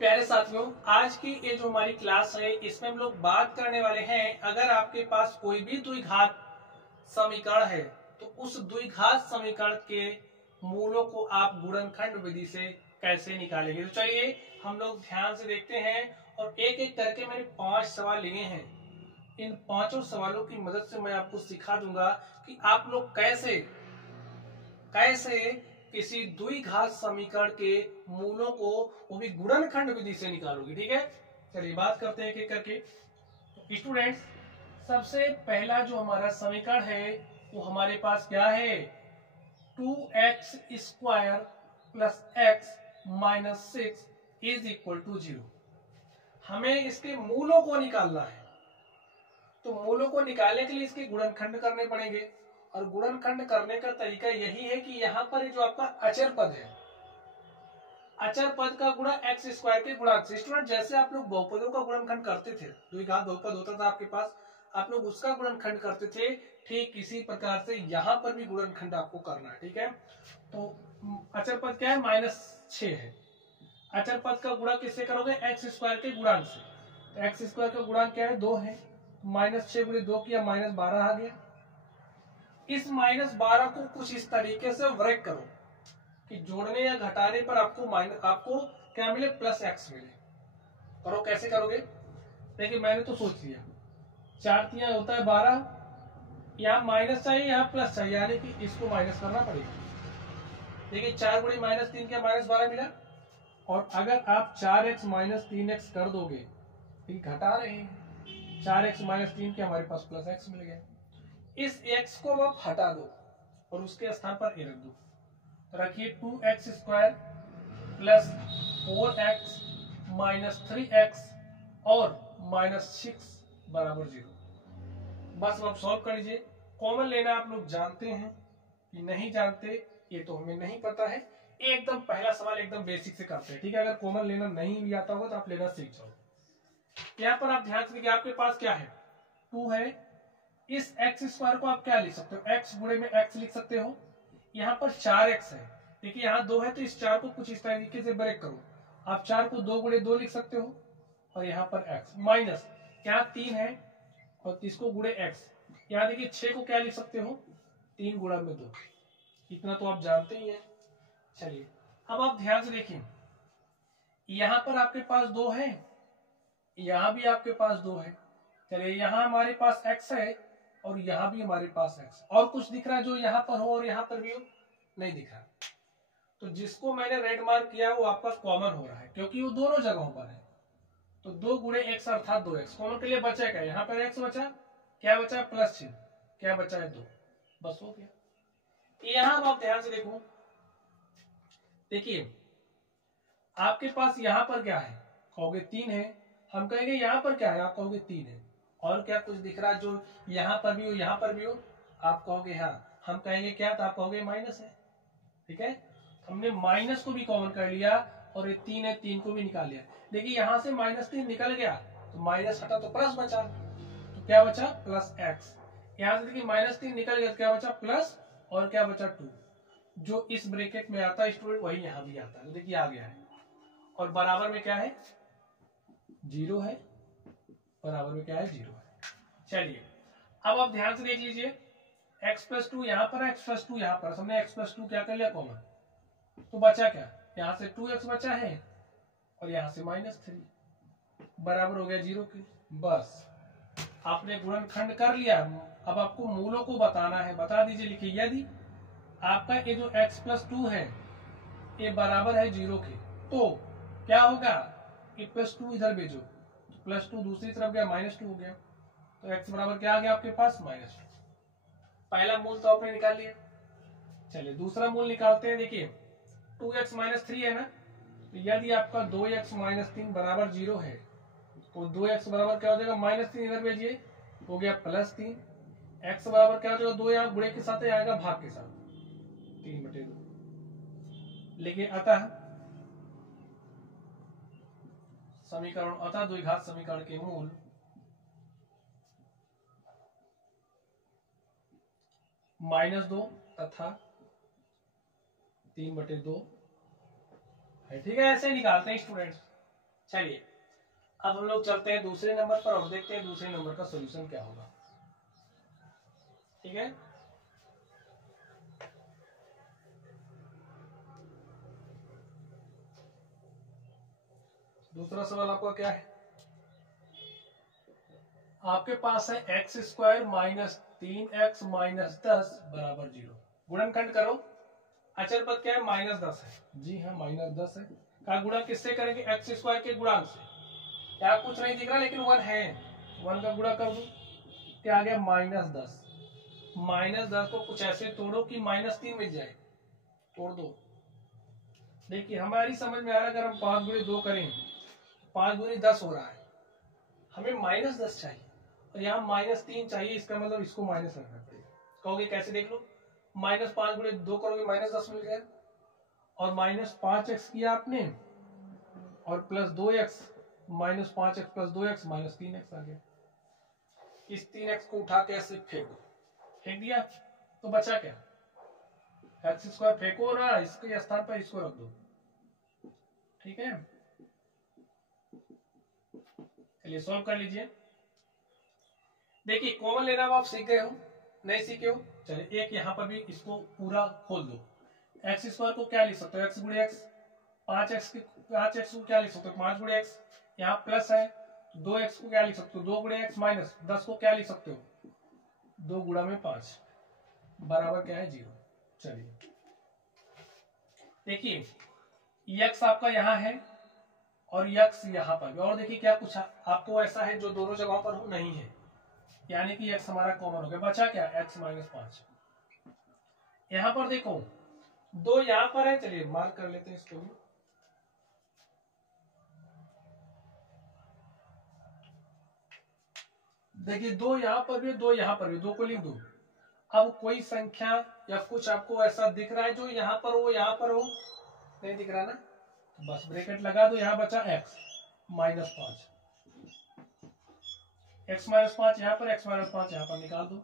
प्यारे साथियों, आज की ये जो हमारी क्लास है इसमें हम लोग बात करने वाले हैं, अगर आपके पास कोई भी द्विघात समीकरण है तो उस द्विघात समीकरण के मूलों को आप गुणनखंड विधि से कैसे निकालेंगे। तो चलिए हम लोग ध्यान से देखते हैं और एक एक करके मैंने 5 सवाल लिए हैं। इन पांचों सवालों की मदद से मैं आपको सिखा दूंगा कि आप लोग कैसे कैसे किसी द्विघात समीकरण के मूलों को वो भी गुणनखंड विधि से निकालोगे। ठीक है, चलिए बात करते हैं एक एक करके। तो स्टूडेंट्स, सबसे पहला जो हमारा समीकरण है वो हमारे पास क्या है, 2x square plus x minus 6 is equal to 0। हमें इसके मूलों को निकालना है, तो मूलों को निकालने के लिए इसके गुणनखंड करने पड़ेंगे। और गुणनखंड करने का तरीका यही है कि यहाँ पर जो आपका अचर पद है, अचर पद का गुणा एक्स स्क्वायर के गुणांक से। स्टूडेंट, जैसे आप लोग बहुपदों का गुणनखंड करते थे, द्विघात बहुपद होता था आपके पास, आप लोग उसका गुणनखंड करते थे, ठीक इसी प्रकार से यहाँ पर भी गुणनखंड आपको करना है। ठीक है, तो अचर पद क्या है, -6 है। अचर पद का गुणा किससे करोगे, एक्स स्क्वायर के गुणांक से। तो एक्स स्क्वायर का गुणांक क्या है, 2 है। -6 गुणे 2 किया, -12 आ गया। इस -12 को कुछ इस तरीके से वर्ग करो कि जोड़ने या घटाने पर आपको क्या मिले, +x मिले। करो, कैसे करोगे, देखिए मैंने तो सोच लिया, 4 तिया होता है 12, यहाँ माइनस चाहिए यहाँ प्लस चाहिए, यानी कि इसको माइनस करना पड़ेगा। देखिए 4 गुणे -3 क्या, -12 मिला। और अगर आप 4x - 3x कर दोगे, ठीक घटा रहे हैं, 4x - 3 के हमारे पास +x मिल गया। इस x को आप हटा दो और उसके स्थान पर a रख दो। रखिए 2x square plus 4x minus 3x और -6 बराबर 0। बस अब सॉल्व कर लीजिए। कॉमन लेना आप लोग जानते हैं कि नहीं जानते, ये तो हमें नहीं पता है। एकदम पहला सवाल एकदम बेसिक से करते हैं। ठीक है, अगर कॉमन लेना नहीं भी आता होगा तो आप लेना सीख जाओ। यहाँ पर आप ध्यान से देखिए, आपके पास क्या है, 2 है। इस एक्स स्क्वायर को आप क्या लिख सकते हो, एक्स गुणे में एक्स लिख सकते हो। यहाँ पर 4x है, देखिए यहाँ 2 है, तो इस 4 को कुछ इस तरीके से ब्रेक करो। आप 4 को 2 गुणे 2 लिख सकते हो, और यहाँ पर x माइनस, यहाँ 3 है और इसको गुणे x। यहाँ देखिए 6 को क्या लिख सकते हो, 3 गुणा में 2। इतना तो आप जानते ही हैं। चलिए अब आप ध्यान से देखिए, यहाँ पर आपके पास 2 है, यहाँ भी आपके पास 2 है। चलिए यहाँ हमारे पास x है और यहाँ भी हमारे पास x। और कुछ दिख रहा है जो यहाँ पर हो और यहाँ पर भी हो, नहीं दिख रहा। तो जिसको मैंने रेड मार्क किया वो आपका कॉमन हो रहा है, क्योंकि वो दोनों जगहों पर है। तो 2 गुणे x अर्थात 2x। कॉमन के लिए बचा क्या, यहाँ पर x बचा, क्या बचा, प्लस चिन्ह, क्या बचा है 2, बस हो गया। यहाँ आप ध्यान से देखो, देखिए आपके पास यहाँ पर क्या है, कहोगे 3 है। हम कहेंगे यहाँ पर क्या है, आप कहोगे 3 है। और क्या कुछ दिख रहा है जो यहाँ पर भी हो यहाँ पर भी हो, आप कहोगे हाँ। हम कहेंगे क्या, तो आप कहोगे माइनस है। ठीक है, हमने माइनस को भी कॉमन कर लिया और ये 3 है, 3 को भी निकाल लिया। देखिए यहाँ से -3 निकल गया, तो माइनस हटा तो प्लस बचा, तो क्या बचा, +x। यहाँ से देखिए -3 निकल गया, तो क्या बचा, प्लस, और क्या बचा 2। जो इस ब्रैकेट में आता है स्टूडेंट वही यहाँ भी आता है, तो देखिए आ गया है। और बराबर में क्या है, 0 है, बराबर में क्या है, 0 है। चलिए अब आप ध्यान से देख लीजिए, x + 2 यहाँ पर है, x + 2 यहाँ पर, हमने x + 2 क्या कर लिया, कॉमन। तो बचा क्या, यहाँ से 2x बचा है और यहाँ से -3, बराबर हो गया 0 के। बस आपने गुणनखंड कर लिया। अब आपको मूलों को बताना है, बता दीजिए, लिखिए यदि आपका ये जो x + 2 है ये बराबर है 0 के, तो क्या होगा, कि +2 इधर भेजो, तो +2 दूसरी तरफ गया, -2 हो गया। तो x बराबर क्या आ गया आपके पास, -2। पहला मूल तो आपने निकाल लिया। चलिए दूसरा मूल निकालते हैं। देखिए 2x - 3 है ना, तो यदि आपका 2x - 3 बराबर 0 है, तो 2x बराबर क्या हो जाएगा, -3 इधर भेजिए, हो गया +3। x बराबर क्या हो जाएगा, 2 यहाँ गुणे के साथ आएगा, भाग के साथ, 3/2। लेकिन अतः समीकरण, अतः द्विघात समीकरण के मूल -2 तथा 3/2 है। ठीक है, ऐसे निकालते हैं स्टूडेंट्स। चलिए अब हम लोग चलते हैं दूसरे नंबर पर और देखते हैं दूसरे नंबर का सॉल्यूशन क्या होगा। ठीक है, दूसरा सवाल आपका क्या है? आपके पास है x square minus 3x minus 10 बराबर 0। गुणनखंड करो। अचर पद क्या है? -10 है। जी हाँ, -10 है। का गुणा किससे करेंगे? एक्स स्क्वायर के गुणांक से। क्या कुछ नहीं दिख रहा लेकिन 1 है, 1 का गुणा कर दो, क्या आ गया? -10। -10 को कुछ ऐसे तोड़ो कि -3 मिल जाए, तोड़ दो। देखिए हमारी समझ में आ रहा है, अगर हम 5 गुणे 2 करें, 5 गुणे 10 हो रहा है, हमें -10 चाहिए और यहाँ -3 चाहिए, इसका मतलब इसको माइनस रखना पड़ेगा। कहोगे कैसे? देख लो, -5 गुणे 2 करोगे -10 मिल गया, और -5x किया आपने और plus 2x, -5x plus 2x -3x आ गया। इस 3x को उठा के ऐसे फेंक दो, फेंक दिया तो बचा क्या? एक्स स्क्वायर फेंको ना, इसके स्थान पर इसको रख दो। ठीक है, चलिए सॉल्व कर लीजिए। देखिए कॉमन लेना आप सीख गए हो, नहीं सीखे हो? चलिए एक यहाँ पर भी इसको पूरा खोल दो। एक्स स्क्वायर को क्या लिख सकते हो? एक्स गुणे एक्स। 5x को क्या लिख सकते हो? 5 गुणे एक्स। यहाँ प्लस है, 2x को क्या लिख सकते हो? 2 गुणे एक्स माइनस 10 को क्या लिख सकते हो? 2 गुणा में 5 बराबर क्या है? 0। चलिए देखिए यक्स आपका यहाँ है और यक्स यहाँ पर भी, और देखिए क्या कुछ आपको ऐसा है जो दोनों जगहों पर हो? नहीं है, यानी कि x हमारा कॉमन हो गया। बचा क्या? x minus 5। यहां पर देखो 2 यहां पर है, चलिए मार्क कर लेते हैं इसको भी। देखिए 2 यहां पर भी, 2 यहां पर भी, 2 को लिख दो। अब कोई संख्या या कुछ आपको ऐसा दिख रहा है जो यहां पर हो, यहां पर हो? नहीं दिख रहा ना, तो बस ब्रैकेट लगा दो। यहां बचा x माइनस 5, x माइनस 5 यहाँ पर, x माइनस 5 यहाँ पर निकाल दो।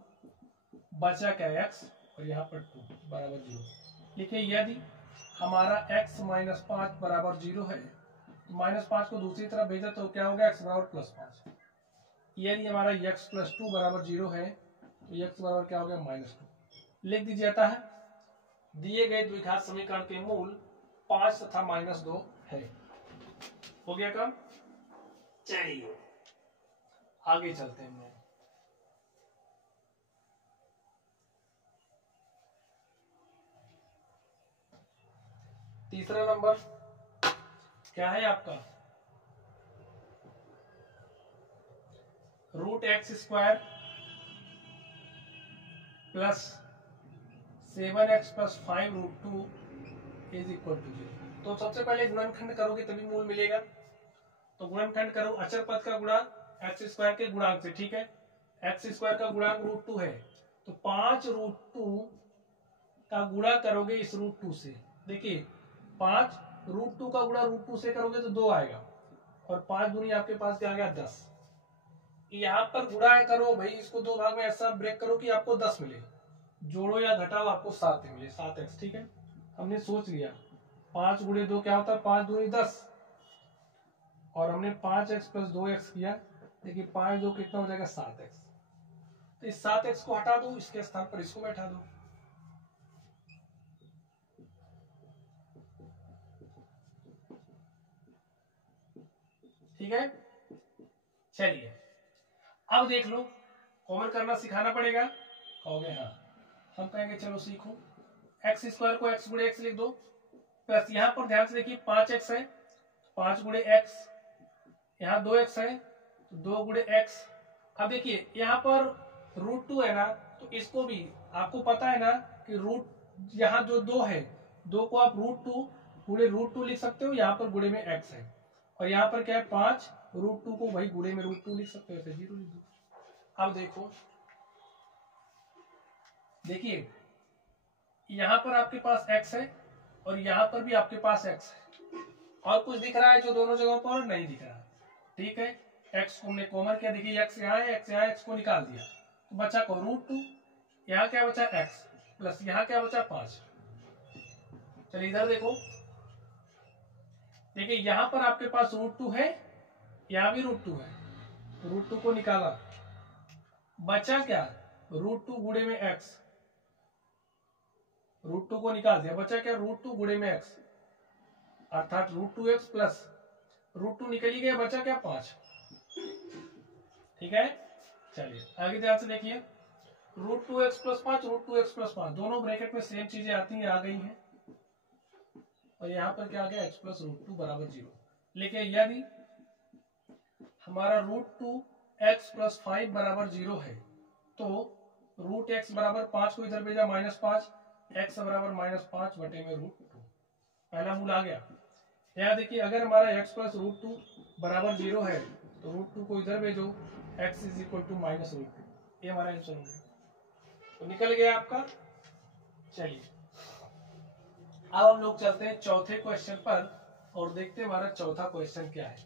बचा क्या? x और यहाँ पर 2 बराबर 0। देखिए यदि हमारा x माइनस 5 बराबर 0 है, -5 को दूसरी तरफ भेजा तो क्या होगा? x बराबर +5। यदि हमारा x प्लस 2 बराबर 0 है तो x बराबर क्या हो गया? -2। लिख दिया जाता है दिए गए द्विघात समीकरण के मूल 5 तथा -2 है। हो गया काम? चलिए आगे चलते हैं। तीसरा नंबर क्या है आपका? √x² plus 7x plus 5√2 is equal to 0। तो सबसे पहले गुणनखंड करोगे तभी मूल मिलेगा। तो गुणनखंड करो, अचर पद का गुणा x² के गुणांक से। ठीक है, x² का गुणांक √2 है, तो 5√2 का गुणा करोगे इस √2 से। देखिए 5√2 का गुणा √2 से करोगे तो 2 आएगा, और 5 दूनी आपके पास क्या आ गया? 10। यहाँ पर गुणा करो भाई, इसको 2 भाग में ऐसा ब्रेक करो कि आपको 10 मिले, जोड़ो या घटाओ आपको 7 मिले, 7x। ठीक है, हमने सोच लिया 5 गुणे 2 क्या होता है? 5 दूनी 10, और हमने 5x प्लस 2x किया। देखिए 5 2 कितना हो जाएगा? 7x। तो इस 7x को हटा दो, इसके स्थान पर इसको बैठा दो। ठीक है, चलिए अब देख लो, कॉमन करना सिखाना पड़ेगा। कहोगे हाँ, हम कहेंगे चलो सीखो। x² को x गुणे x लिख दो, प्लस यहाँ पर ध्यान से देखिए 5x है, 5 गुणे x, यहाँ 2x है तो 2 गुणे x। अब देखिए यहाँ पर √2 है ना, तो इसको भी आपको पता है ना कि रूट यहाँ जो 2 है, 2 को आप √2 गुणे √2 लिख सकते हो, यहाँ पर गुणे में x है, और यहाँ पर क्या है? 5 √2 को वही गुणे में √2 लिख सकते हो, ऐसे 0 लिख दो। अब देखो, देखिए यहाँ पर आपके पास x है और यहाँ पर भी आपके पास x है, और कुछ दिख रहा है जो दोनों जगहों पर नहीं दिख रहा। ठीक है, x को हमने कॉमन किया, देखिए x यहाँ है, x यहाँ है, x को निकाल दिया तो बचा को √2, यहाँ क्या बचा? x, प्लस यहाँ क्या बचा? 5। चलिए इधर देखो, देखिए यहां पर आपके पास √2 है, यहां भी √2 है, तो √2 को निकाला, बचा क्या, √2 गुणे में x, √2 को निकाल दिया, बचा क्या, √2 गुणे में x, अर्थात √2x प्लस √2 निकल ही गया, बचा क्या 5। ठीक है, चलिए आगे ध्यान से देखिए, √2x प्लस 5, √2x प्लस 5 दोनों ब्रैकेट में सेम चीजें आती हैं, आ गई हैं, और यहाँ पर क्या आ गया, x प्लस √2 बराबर 0। लेकिन यदि हमारा √2x प्लस 5 बराबर 0 है तो √x बराबर 5 को इधर भेजा -5, x बराबर -5 बटे में √2, पहला मूल आ गया। यहाँ देखिए अगर हमारा x प्लस √2 बराबर 0 है तो √2 को इधर भेजो, x इज इक्वल टू -√2, ये हमारा आंसर हो गया, तो निकल गया आपका। चलिए अब हम लोग चलते हैं चौथे क्वेश्चन पर और देखते हैं हमारा चौथा क्वेश्चन क्या है।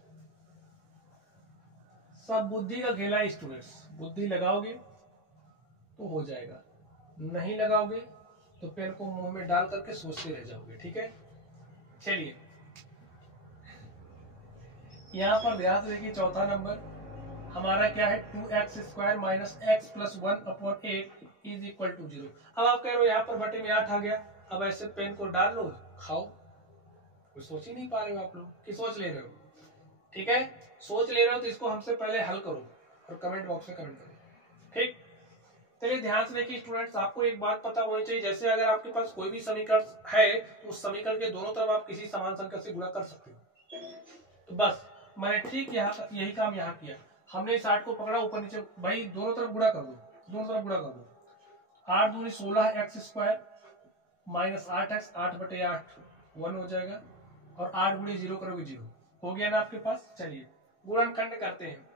सब बुद्धि का खेला है स्टूडेंट्स, बुद्धि लगाओगे तो हो जाएगा, नहीं लगाओगे तो पेन को मुंह में डाल करके सोचते रह जाओगे। ठीक है, चलिए यहाँ पर ध्यान से देखिए, चौथा नंबर हमारा क्या है, 2x² minus x plus 1/8 is equal to 0। अब आप कह रहे हो यहाँ पर बटे में 8 आ गया, अब ऐसे पेन को डाल लो, खाओ, कुछ सोच ही नहीं पा रहे हो आप लोग कि सोच ले रहे हो। ठीक है, सोच ले रहे हो तो इसको हमसे पहले हल करो और कमेंट बॉक्स में कमेंट करो। ठीक, चलिए ध्यान से देखिए स्टूडेंट्स, आपको एक बात पता होनी चाहिए, जैसे अगर आपके पास कोई भी समीकरण है तो उस समीकरण के दोनों तरफ आप किसी समान संख्या से गुणा कर सकते हो। तो बस मैंने ठीक यहाँ यही काम यहाँ किया, हमने इस 8 को पकड़ा ऊपर नीचे, भाई दोनों तरफ गुणा कर दो, दोनों तरफ गुणा कर दो, 8 दूनी 16 x² माइनस 8x, 8 बटे 8 1 हो जाएगा, और 8 गुणे 0 करोगे 0, हो गया ना आपके पास। चलिए गुणनखंड करते हैं,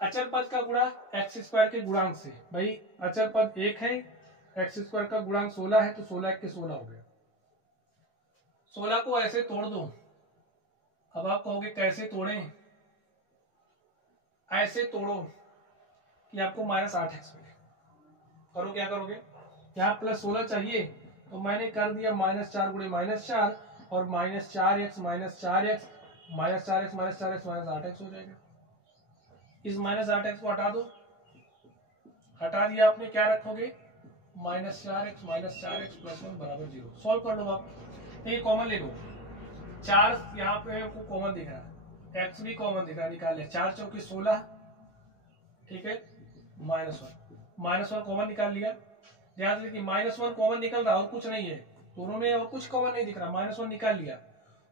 अचर पद का गुणा x² के गुणांक से, भाई अचर पद 1 है, x² का गुणांक 16 है, तो 16 के 16 हो गया, 16 को ऐसे तोड़ दो। अब आप कहोगे कैसे तोड़ें, ऐसे तोड़ो कि आपको -8x मिले, करो क्या करोगे, यहाँ प्लस 16 चाहिए तो मैंने कर दिया -4 गुणे -4, और -4x -4x -4x -4x -8x हो जाएगा। इस -8x को हटा दो, हटा दिया आपने, क्या रखोगे, -4x -4x प्लस 1 बराबर 0। सॉल्व कर लो आप, ये कॉमन ले लो, 4 यहाँ पे आपको कॉमन दिख रहा है, x भी कॉमन दिख रहा है, निकाल लिया, 4 चौके 16, ठीक है, -1 कॉमन निकाल लिया। ध्यान से -1 कॉमन निकल रहा, और कुछ नहीं है, दोनों में और कुछ कॉमन नहीं दिख रहा, -1 निकाल लिया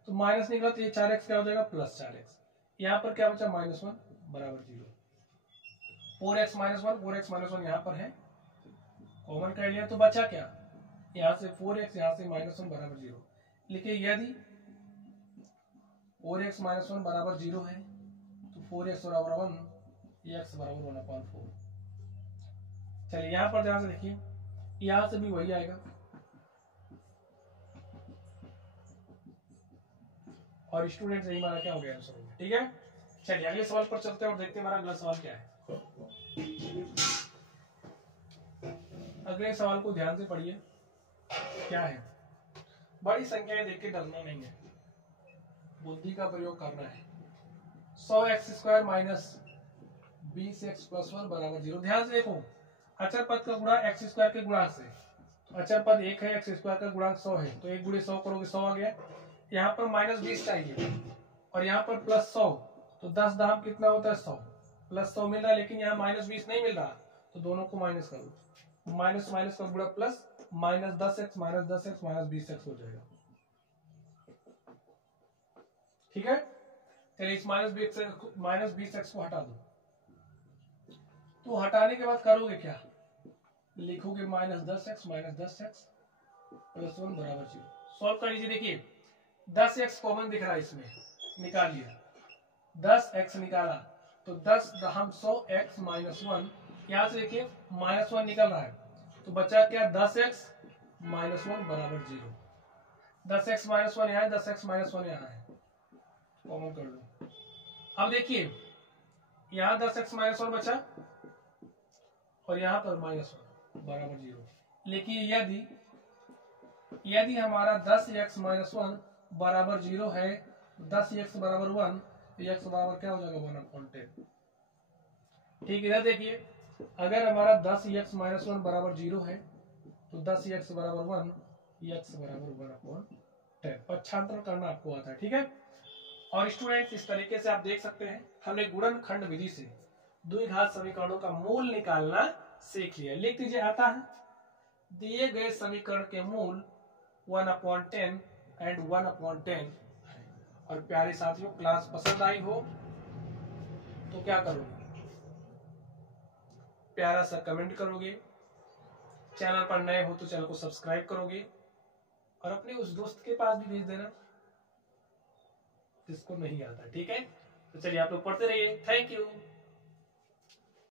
तो माइनस निकला, तो ये 4x क्या हो जाएगा, +4x, यहाँ पर क्या बचा, -1 बराबर 0, 4x -1 4x -1 यहाँ पर है, कॉमन कर लिया तो बचा क्या, यहाँ से 4x, यहाँ से -1 बराबर 0। लिखिए यदि 4x -1 बराबर 0 है तो 4x बराबर 1, x बराबर 1/4। चलिए यहाँ पर ध्यान से देखिए, यहाँ से भी वही आएगा, और स्टूडेंट सही हमारा क्या हो गया आंसर। ठीक है, चलिए अगले सवाल पर चलते हैं और देखते हैं हमारा अगला सवाल क्या है। अगले सवाल को ध्यान से पढ़िए, क्या है, बड़ी संख्याएं देख के डरना नहीं है, बुद्धि का प्रयोग करना है। 100x² माइनस 20x प्लस 1 बराबर 0। ध्यान से देखो, अचर पद का गुणा x² के गुणांक से, अचर पद 1 है, x² का गुणांक 100 है, तो 1 गुणे 100 करोगे 100 आ गया, यहाँ पर -20 चाहिए और यहाँ पर +100, तो 10 दाम कितना होता है 100, +100 मिल रहा है, लेकिन यहाँ -20 नहीं मिल रहा, तो दोनों को माइनस करो, माइनस माइनस का गुणा प्लस, -10x -20x हो जाएगा। ठीक है, चलिए इस -20x को हटा दो, तो हटाने के बाद करोगे क्या, लिखोगे -10x प्लस 1 बराबर 0। सॉल्व कर लीजिए, देखिए 10x कॉमन दिख रहा है, इसमें निकाल लिया, 10x निकाला तो 10 दहम 100x -1, यहाँ से देखिए -1 निकल रहा है, तो बचा क्या, 10x -1 बराबर 0। 10x -1 यहाँ है, 10x -1 यहाँ है, कॉमन कर लो। अब देखिए यहाँ 10x -1 बचा और यहाँ पर -1 बराबर 0। लेकिन यदि हमारा 10x -1 बराबर 0 है, 10x बराबर 1, तो x बराबर क्या हो जाएगा 1/10। ठीक, इधर देखिए, अगर हमारा 10x माइनस 1 बराबर 0 है तो 10x बराबर 1, x बराबर 1/10। पक्षांतर करना आपको आता है, ठीक है। और स्टूडेंट्स इस तरीके से आप देख सकते हैं हमने गुणनखंड विधि से द्विघात समीकरणों का मूल निकालना सीख लिया। लिख दीजिए, आता है दिए गए समीकरण के मूल 1/10 एंड 1/10। और प्यारे साथियों, क्लास पसंद आई हो तो क्या करोगे, प्यारा सा कमेंट करोगे, चैनल पर नए हो तो चैनल को सब्सक्राइब करोगे, और अपने उस दोस्त के पास भी भेज देना जिसको नहीं आता, ठीक है। तो चलिए आप लोग पढ़ते रहिए। Thank you.